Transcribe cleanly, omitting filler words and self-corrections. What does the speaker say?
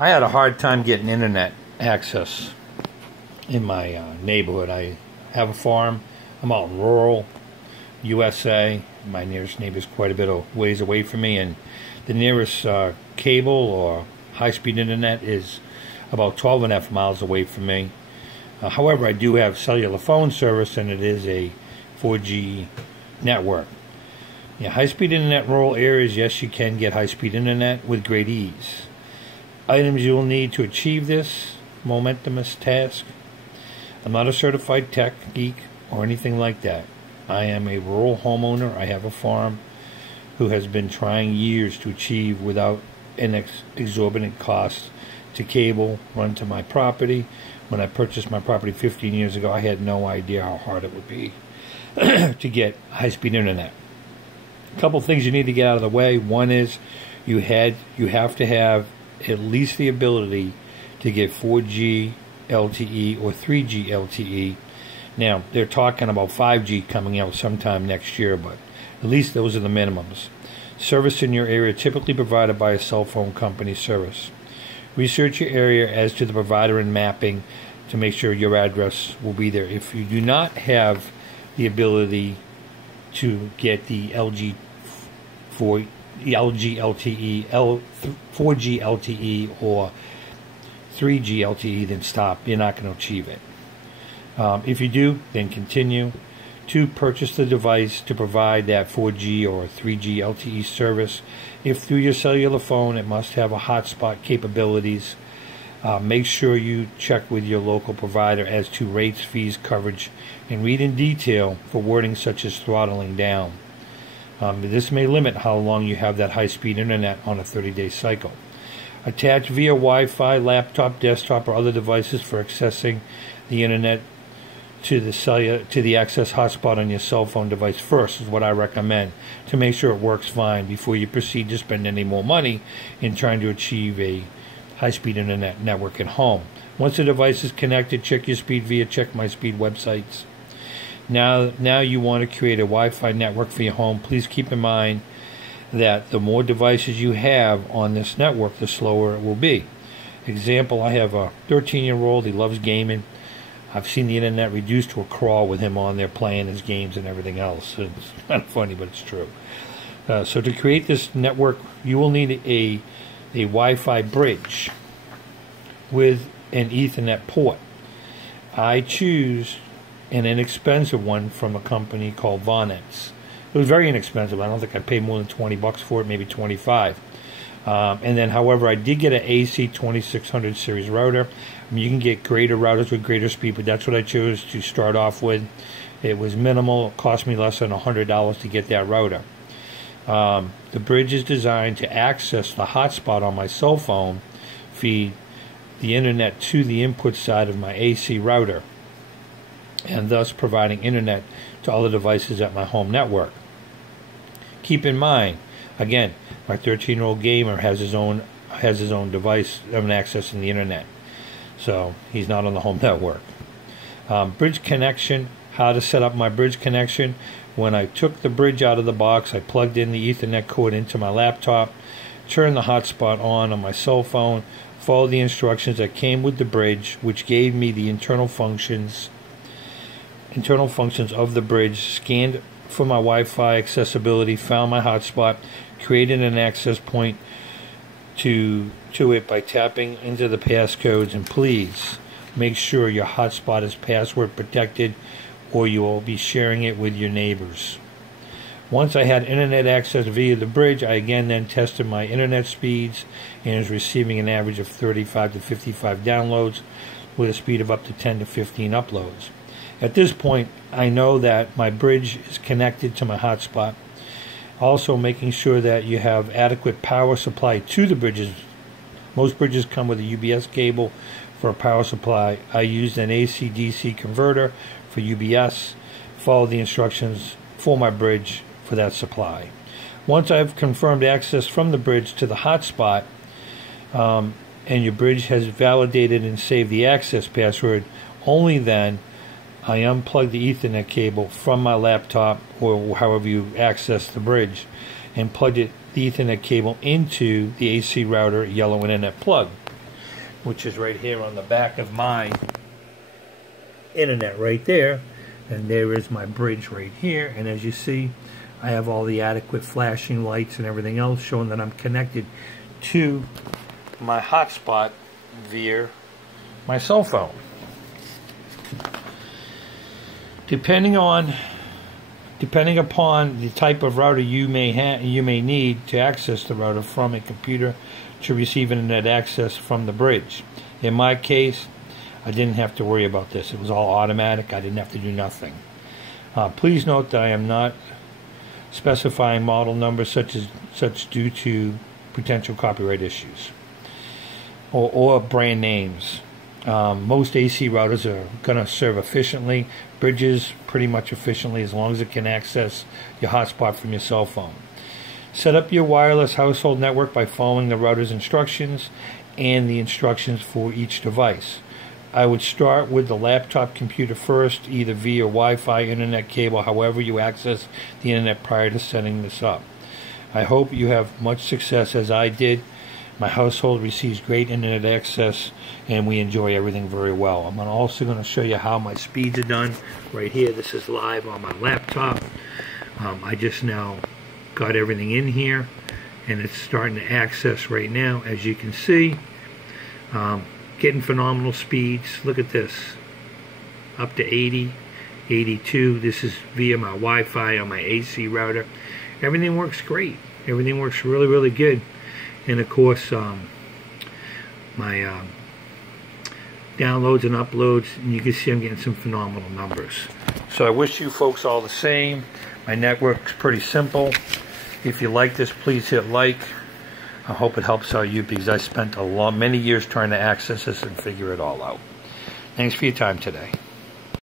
I had a hard time getting internet access in my neighborhood. I have a farm. I'm out in rural USA. My nearest neighbor is quite a bit of ways away from me, and the nearest cable or high-speed internet is about 12.5 miles away from me. However, I do have cellular phone service, and it is a 4G network. Yeah, high-speed internet in rural areas, yes, you can get high-speed internet with great ease. Items you will need to achieve this momentous task. I'm not a certified tech geek or anything like that. I am a rural homeowner. I have a farm who has been trying years to achieve without an exorbitant cost to cable run to my property. When I purchased my property 15 years ago, I had no idea how hard it would be to get high-speed internet. A couple things you need to get out of the way. One is you have to have at least the ability to get 4G LTE or 3G LTE. Now, they're talking about 5G coming out sometime next year, but at least those are the minimums. Service in your area typically provided by a cell phone company service. Research your area as to the provider and mapping to make sure your address will be there. If you do not have the ability to get the LG LTE, 4G LTE, or 3G LTE, then stop. You're not going to achieve it. If you do, then continue. 2. Purchase the device to provide that 4G or 3G LTE service. If through your cellular phone, it must have a hotspot capabilities. Make sure you check with your local provider as to rates, fees, coverage, and read in detail for wording such as throttling down. This may limit how long you have that high-speed internet on a 30-day cycle. Attach via Wi-Fi, laptop, desktop, or other devices for accessing the internet to the access hotspot on your cell phone device first is what I recommend, to make sure it works fine before you proceed to spend any more money in trying to achieve a high-speed internet network at home. Once the device is connected, check your speed via Check My Speed websites. Now you want to create a Wi-Fi network for your home. Please keep in mind that the more devices you have on this network, the slower it will be. Example, I have a 13-year-old. He loves gaming. I've seen the internet reduced to a crawl with him on there playing his games and everything else. It's not funny, but it's true. So to create this network, you will need a Wi-Fi bridge with an Ethernet port. I choose an inexpensive one from a company called Vonnex. It was very inexpensive. I don't think I paid more than $20 for it, maybe 25. And then, however, I did get an AC2600 series router. I mean, you can get greater routers with greater speed, but that's what I chose to start off with. It was minimal. It cost me less than $100 to get that router. The bridge is designed to access the hotspot on my cell phone, feed the internet to the input side of my AC router, and thus providing internet to all the devices at my home network. Keep in mind, again, my 13-year-old gamer has his own device and access in the internet, so he's not on the home network. Bridge connection. How to set up my bridge connection. When I took the bridge out of the box, I plugged in the Ethernet cord into my laptop, turned the hotspot on my cell phone, followed the instructions that came with the bridge, which gave me the internal functions of the bridge, scanned for my Wi-Fi accessibility, found my hotspot, created an access point to it by tapping into the passcodes, and please make sure your hotspot is password protected or you will be sharing it with your neighbors. Once I had internet access via the bridge, I again then tested my internet speeds and was receiving an average of 35 to 55 downloads with a speed of up to 10 to 15 uploads. At this point, I know that my bridge is connected to my hotspot. Also, making sure that you have adequate power supply to the bridges. Most bridges come with a UBS cable for a power supply. I used an AC-DC converter for UBS. Followed the instructions for my bridge for that supply. Once I've confirmed access from the bridge to the hotspot, and your bridge has validated and saved the access password, only then I unplug the Ethernet cable from my laptop or however you access the bridge and plug the Ethernet cable into the AC router yellow internet plug. which is right here on the back of my internet right there. And there is my bridge right here. And as you see, I have all the adequate flashing lights and everything else showing that I'm connected to my hotspot via my cell phone. Depending upon the type of router you may need to access the router from a computer to receive internet access from the bridge. In my case, I didn't have to worry about this. It was all automatic. I didn't have to do nothing. Please note that I am not specifying model numbers such due to potential copyright issues or brand names. Most AC routers are going to serve efficiently. Bridges pretty much efficiently as long as it can access your hotspot from your cell phone. Set up your wireless household network by following the router's instructions and the instructions for each device. I would start with the laptop computer first, either via Wi-Fi, internet cable, however you access the internet prior to setting this up. I hope you have much success as I did. My household receives great internet access and we enjoy everything very well. I'm also going to show you how my speeds are done right here. This is live on my laptop. I just now got everything in here and it's starting to access right now. As you can see, getting phenomenal speeds. Look at this, up to 80, 82. This is via my Wi-Fi on my AC router. Everything works great. Everything works really, really good. And of course, my downloads and uploads, and you can see I'm getting some phenomenal numbers. So I wish you folks all the same. My network's pretty simple. If you like this, please hit like. I hope it helps out you because I spent many years trying to access this and figure it all out. Thanks for your time today.